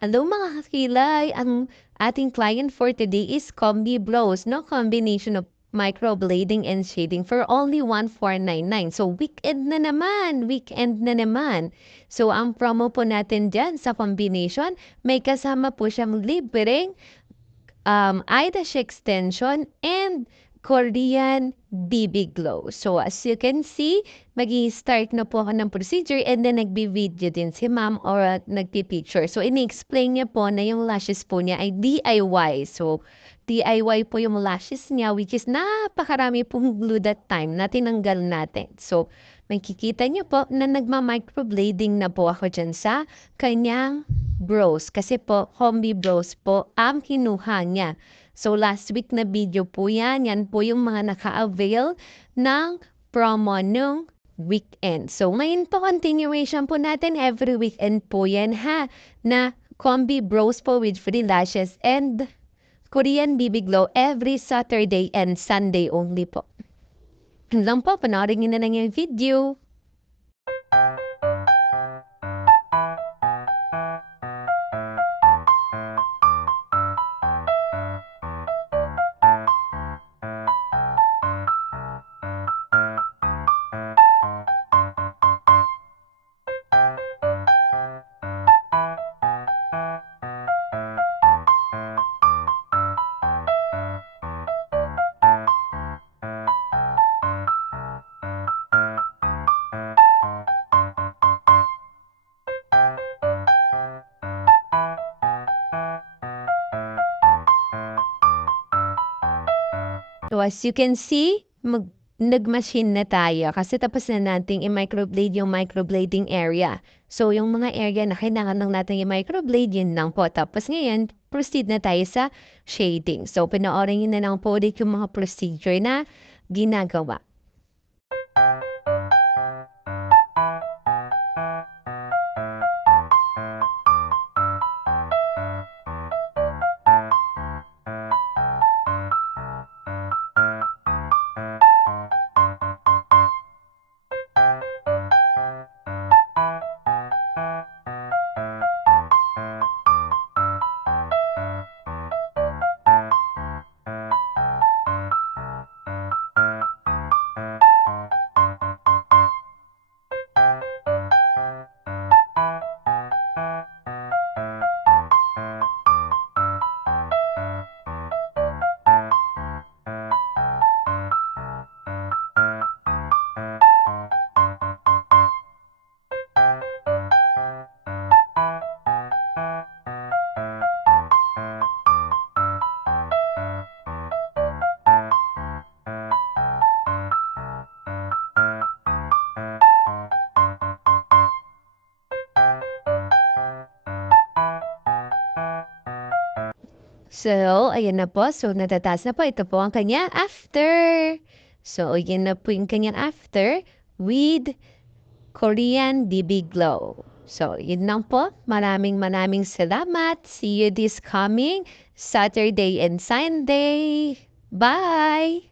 Hello mga kakilay! Ang ating client for today is Combi Bros, no? Combination of microblading and shading for only 1,499. So, weekend na naman! Weekend na naman! So, ang promo po natin dyan sa combination, may kasama po siyang libreng eyelash extension and Korean BB Glow. So, as you can see, mag-i-start na po ako ng procedure and then nagbi-video din si ma'am or nagpi-picture. So, ini-explain niya po na yung lashes po niya ay DIY. So, DIY po yung lashes niya which is napakarami pong glue that time na tinanggal natin. So, makikita niyo po na nagma-microblading na po ako dyan sa kanyang brows. Kasi po, Combi Bros po ang kinuha niya. So, last week na video po yan. Yan po yung mga naka-avail ng promo nung weekend. So, ngayon po, continuation po natin. Every weekend po yan ha. Na Combi Bros po with free lashes and Korean BB Glow every Saturday and Sunday only po. Yun lang po, panoorin nyo na lang yung video. So as you can see, nag-machine na tayo kasi tapos na nating i-microblade yung microblading area. So yung mga area na kailangan lang natin i-microblade, yun lang po. Tapos ngayon, proceed na tayo sa shading. So panoorin nyo na lang po ulit yung mga procedure na ginagawa. So, ayan na po. So, natataas na po. Ito po ang kanyang after. So, ayan na po yung kanyang after with Korean BB Glow. So, yun lang po. Maraming salamat. See you this coming Saturday and Sunday. Bye!